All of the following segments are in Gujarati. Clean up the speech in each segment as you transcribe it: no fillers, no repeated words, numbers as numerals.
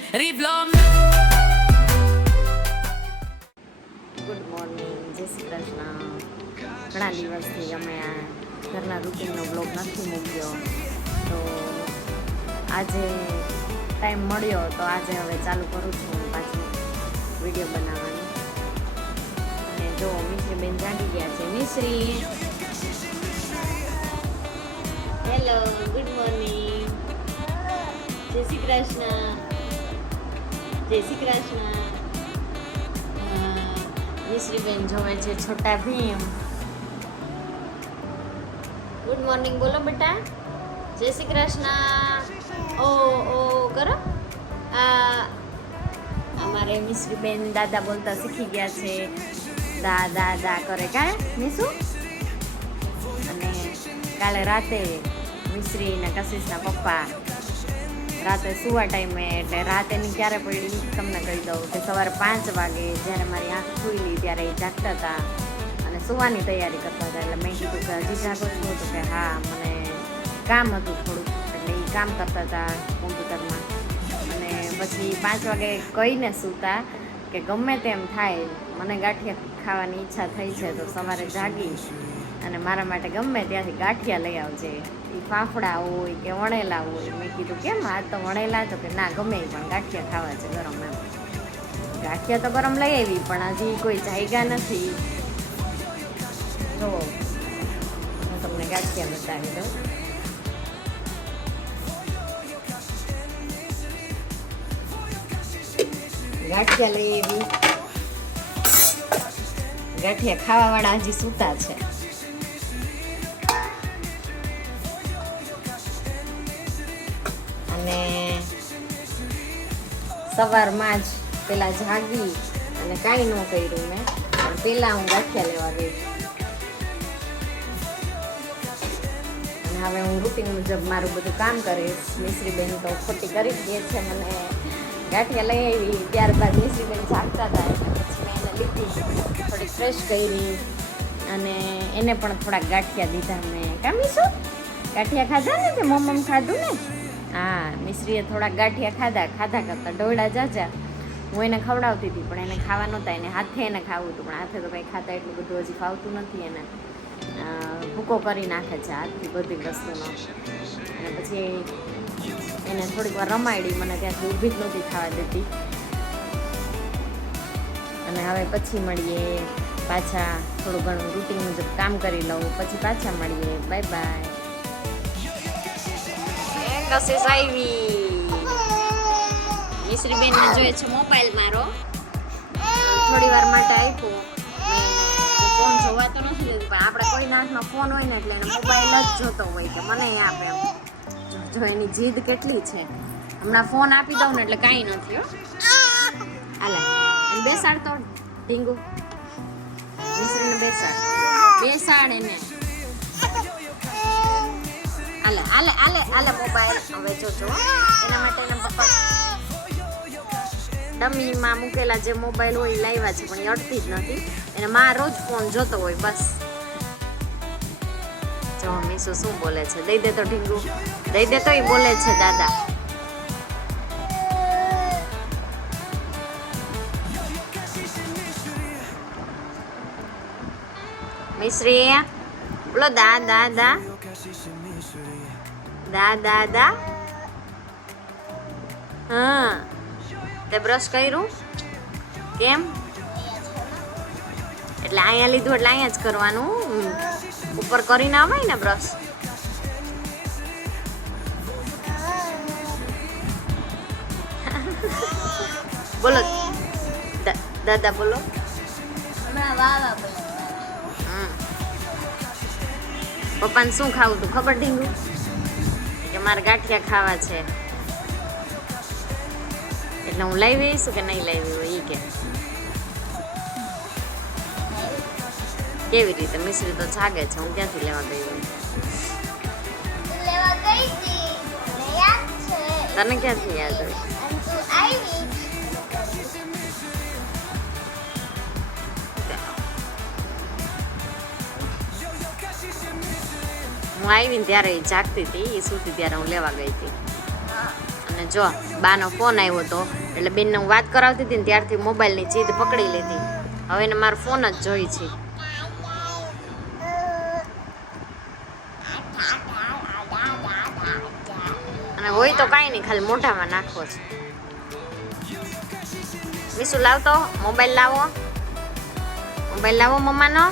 ગુડ મોર્નિંગ, જય શ્રી કૃષ્ણ. ઘણા દિવસથી અમે આ ઘરના રૂટીનનો બ્લોગ નથી મૂક્યો, તો આજે ટાઈમ મળ્યો તો આજે હવે ચાલુ કરું છું પાછું વિડીયો બનાવવાની. અને જો મિશ્રીબેન જાગી ગયા છે. મિશ્રી, હેલો, ગુડ મોર્નિંગ, જય શ્રી કૃષ્ણ. જય શ્રી કૃષ્ણ. મિશ્રીબેન જોવે છે છોટા ભીમ. ગુડ મોર્નિંગ બોલો બેટા. જય શ્રી કૃષ્ણ. ઓ ઓ કરો. અમારે મિશ્રીબેન દાદા બોલતા શીખી ગયા છે. દા દા દા કરે કાંઈ મિશુ. અને કાલે રાતે મિશ્રી અને કશિશના પપ્પા રાતે સુવા ટાઈમે, એટલે રાતે ની ક્યારે પડી તમને કહી દઉં કે સવારે 5 વાગે જ્યારે મારી આંખ ખુલી ત્યારે એ જાગતા હતા અને સુવાની તૈયારી કરતા હતા. એટલે મેં કીધું કે હજી જાગો છો? તો કે હા, મને કામ હતું થોડુંક, એટલે એ કામ કરતા હતા કોમ્પ્યુટરમાં. અને પછી 5 વાગે કહીને સૂતા કે ગમે તેમ થાય, મને ગાંઠિયા ખાવાની ઈચ્છા થઈ છે તો સવારે જાગી અને મારા માટે ગમે ત્યાંથી ગાંઠિયા લઈ આવજે. એ ફાફડા હોય કે વણેલા હોય. મેં કીધું કેમ આ તો વણેલા? તો કે ના, ગમે પણ ગાંઠિયા ખાવા છે ગરમ. એમ ગાંઠિયા તો ગરમ લઈ આવી, પણ હજી કોઈ જાયગા નથી. જો હું તમને ગાંઠિયા બતાવી દઉં. ગાંઠિયા લઈ આવી. ગાંઠિયા ખાવા વાળા હજી સૂતા છે. અને સવારમાં જ પેલા જાગી અને કાંઈ ન કર્યું મેં, પણ પેલા હું ગાંઠિયા લેવા ગઈ. અને હવે હું રૂટીન મુજબ મારું બધું કામ કરીશ. મિશ્રીબેન તો ખોટી કરી જ દે છે મને. ગાંઠિયા લઈ આવી, ત્યારબાદ મિશ્રીબેન જાગતા હતા એટલે પછી મેં એને લીધી, થોડીક ફ્રેશ કરી અને એને પણ થોડાક ગાંઠિયા દીધા મેં. કામીશું ગાંઠિયા ખાધા ને તે મમ્મ ખાધું ને? હા, મિશ્રીએ થોડાક ગાંઠિયા ખાધા કરતા ડોળા જાજા. હું એને ખવડાવતી હતી પણ એને ખાવા નહોતા, એને હાથે એને ખાવું હતું, પણ હાથે તો કંઈ ખાતા એટલું બધું હજી ફાવતું નથી એને. ભૂકો કરી નાખે છે હાથથી બધી વસ્તુનો. અને પછી એને થોડીક વાર રમાડી, મને ત્યાંથી ઊભી જ નહોતી ખાવા દેતી. અને હવે પછી મળીએ પાછા, થોડું ઘણું રૂટીન મુજબ કામ કરી લઉં, પછી પાછા મળીએ. Bye bye. કશિશ આવી. મિશ્રીબેનને જોઈએ છે મોબાઈલ મારો. થોડી વાર માટે આપ્યો. ફોન જોવા તો નથી દેતી, પણ આપણે કોઈ હાથમાં ફોન હોય ને એટલે એને મોબાઈલ જ જોતો હોય કે મને આપે એમ. જો એની જીદ કેટલી છે. હમણાં ફોન આપી દઉં ને એટલે કાંઈ નથી. હો હાલે એને બેસાડ તો ઢીંગુ. મિશ્રીને બેસાડ એને. આલે મોબાઈલ હવે જોજો. એના માટે એના પપ્પા ડમીમાં મૂકેલા જે મોબાઈલ હોય એ લાવ્યા છે, પણ એ અડતી જ નથી. એને માં રોજ ફોન જોતો હોય બસ. જો મીસુ શું બોલે છે? દઈ દે તો ઢીંગુ, દઈ દે તો. એ બોલે છે દાદા. મિશ્રી બોલો દા દા દા દા દા દા. હા, તે બ્રશ કર્યું કેમ? એટલે અહીંયા લીધું એટલે અહીંયા જ કરવાનું. ઉપર કરીને આવાય ને બ્રશ. બોલો દાદા બોલો. પપ્પાને શું ખાવું તું ખબર ઢીંગુ? કે મારે ગાંઠિયા ખાવા છે. એટલે હું લાવી આવીશું કે નહીં લાવી હોય એ કે. કેવી રીતે? મિશ્રી તો જાગે છે, હું ક્યાંથી લેવા ગઈ હોય? તને ક્યાંથી યાદ હોય? હું આવીને ત્યારે એ જાગતી હતી, એ સૂતી ત્યારે હું લેવા ગઈ હતી. અને અને જો બાનો ફોન આવ્યો હતો એટલે બેનને હું વાત કરાવતી હતી ને ત્યારથી મોબાઈલની જીદ પકડી લીધી. હવે એને મારો ફોન જ જોઈ છે. અને હોય તો કાંઈ નહીં, ખાલી મોઢામાં નાખવો છે. મીસુ લાવતો મોબાઈલ લાવો, મોબાઈલ લાવો મમ્માનો.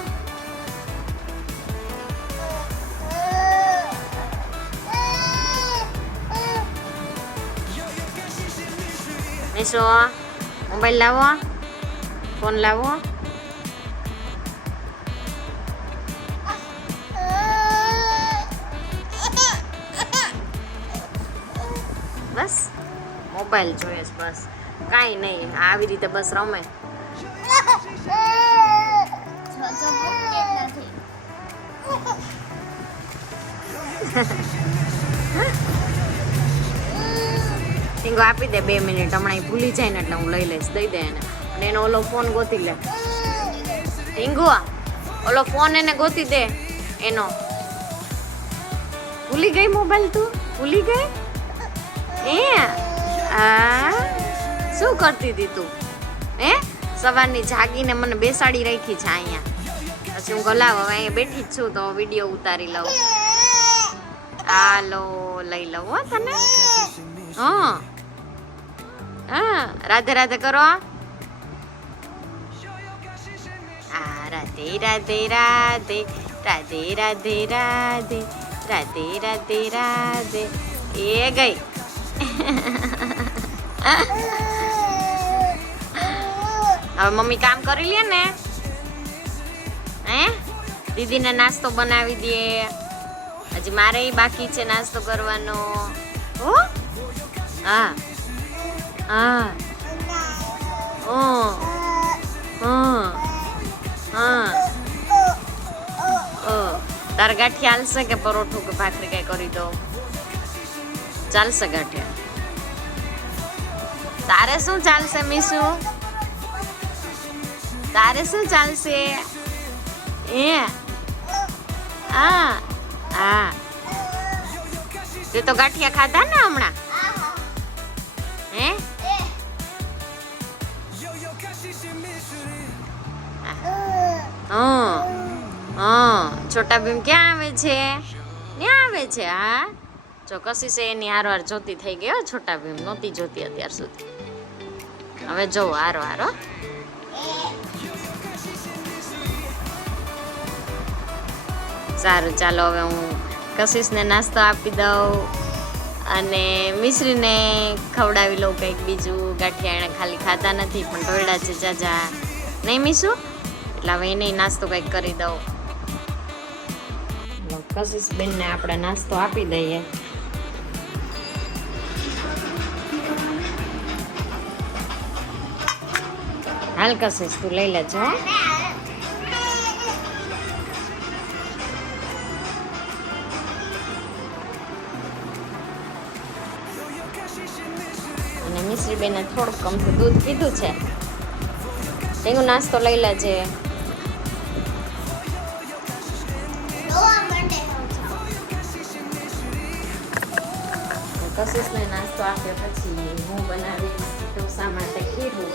મીસુ મોબાઈલ લાવો, ફોન લાવો. બસ મોબાઈલ જોઈએ છે બસ, કાંઈ નહીં. આવી રીતે બસ રમે. ટીંગો આપી દે 2 મિનિટ, હમણાં ભૂલી જાય ને એટલે હું લઈ લઈશ. દઈ દે એને, અને એનો ઓલો ફોન ગોતી લે. ટીંગુ ઓલો ફોન એને ગોતી દે એનો. ભૂલી ગઈ મોબાઈલ? તું ભૂલી ગઈ? શું કરતી હતી તું? સવારની જાગીને મને બેસાડી રાખી છે અહીંયા. પછી હું ગલાવ હવે અહીંયા બેઠી જ છું તો વિડીયો ઉતારી લઉં. હાલો લઈ લઉં હો તને. હા રાધે રાધે કરો. રાધે રાધે રાધે રાધે રાધે રાધે રાધે રાધે રાધે. એ ગઈ. હવે મમ્મી કામ કરી લે ને. દીદીને નાસ્તો બનાવી દે. હજી મારે બાકી છે નાસ્તો કરવાનો. હો હા હા તાર ગાંઠિયા હાલશે કે પરોઠું કે ભાખરી કઈ કરી દો? ચાલશે ગાંઠિયા. તારે શું ચાલશે મીસુ? તારે શું ચાલશે? હા તે તો ગાંઠિયા ખાધા ને હમણાં? છોટા ભીમ ક્યાં આવે છે? ક્યાં આવે છે? હા જો કશી એની હારવાર જોતી થઈ ગયો. છોટા ભીમ નહોતી જોતી અત્યાર સુધી, હવે જો હારો હારો. સારું ચાલો હવે હું કશિશને નાસ્તો આપી દઉં અને મિશ્રીને ખવડાવી લઉં કંઈક બીજું. ગાંઠિયા એણે ખાલી ખાતા નથી પણ ઢોળ્યા છે જાજા, નહીં મીસુ? એટલે હવે એને નાસ્તો કંઈક કરી દઉં. કશિશ બેનને આપણે નાસ્તો આપી દઈએ. હાલ કશિશ તું લઈ લેજો. અને મિશ્રી બેને થોડુંક કમથી દૂધ પીધું છે. એનો નાસ્તો લઈ લેજે. કશિશને નાસ્તો આપ્યા પછી હું બનાવીશ ઢોસા માટે ખીરું.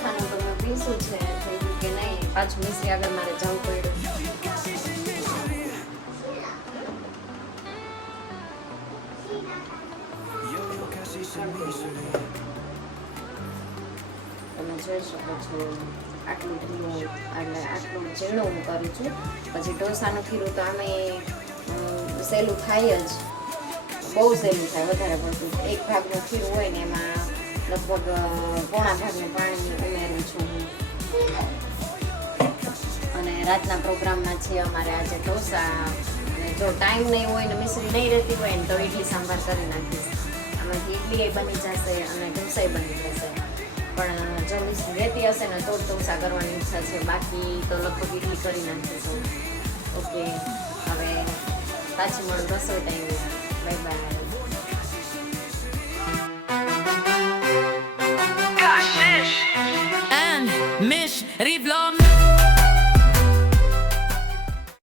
ખાનું તો મેં પીસું છે, થઈ ગયું કે નહીં. પાછું મિશ્રી આગળ મારે જવું પડ્યું. તમે જોઈ શકો છો આટલું ઢીલું એટલે આટલું ઝીણું હું કરું છું. પછી ઢોસાનું ખીરું તો આમે સહેલું થાય જ, બહુ સહેલું થાય. વધારે પડતું એક ભાગનું ખીરું હોય ને એમાં લગભગ પોણા ભાગનું પાણી ઉમેરું છું હું. અને રાતના પ્રોગ્રામમાં છે અમારે આજે ઢોસા. અને જો ટાઈમ નહીં હોય ને મિશ્રી નહીં રહેતી હોય ને તો ઇડલી સાંભાર કરી નાખીશ. આમાંથી ઇડલી બની જશે અને ઢોસા બની જશે. પણ જો મિશ્રી રહેતી હશે ને તો ઢોસા કરવાની ઈચ્છા છે, બાકી તો લગભગ ઇડલી કરી નાખીશું. ઓકે હવે પાછી મળું રસોઈ time. Bye bye. And Mish Revlog